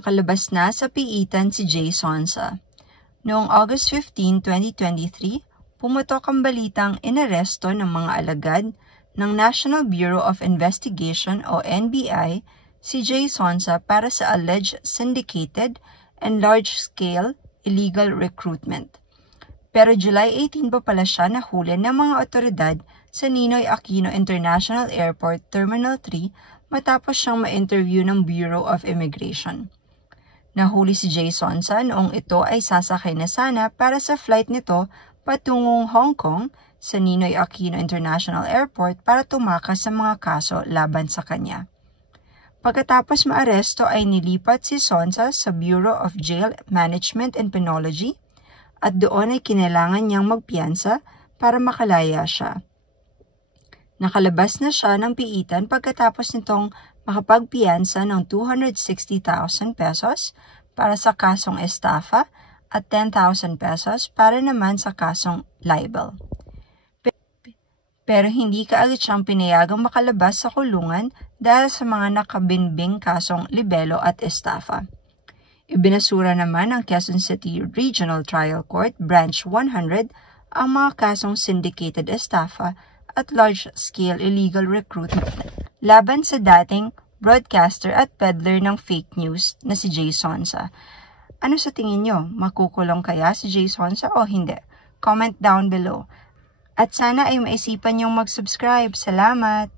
Nakalabas na sa piitan si Jay Sonsa. Noong August 15, 2023, pumutok ang balitang inaresto ng mga alagad ng National Bureau of Investigation o NBI si Jay Sonsa para sa alleged syndicated and large-scale illegal recruitment. Pero July 18 pa pala siya nahuli ng mga otoridad sa Ninoy Aquino International Airport Terminal 3 matapos siyang ma-interview ng Bureau of Immigration. Nahuli si Jay Sonsa noong ito ay sasakay na sana para sa flight nito patungong Hong Kong sa Ninoy Aquino International Airport para tumakas sa mga kaso laban sa kanya. Pagkatapos maaresto ay nilipat si Sonsa sa Bureau of Jail Management and Penology at doon ay kinailangan niyang magpiyansa para makalaya siya. Nakalabas na siya ng piitan pagkatapos nitong makapagpiyansa ng 260,000 pesos para sa kasong estafa at 10,000 pesos para naman sa kasong libel. Pero hindi kaagad siyang pinayagang makalabas sa kulungan dahil sa mga nakabinbing kasong libelo at estafa. Ibinasura naman ng Quezon City Regional Trial Court Branch 100 ang mga kasong syndicated estafa at large-scale illegal recruitment laban sa dating broadcaster at peddler ng fake news na si Jay Sonsa. Ano sa tingin nyo? Makukulong kaya si Jay Sonsa o hindi? Comment down below. At sana ay maisipan nyong mag-subscribe. Salamat!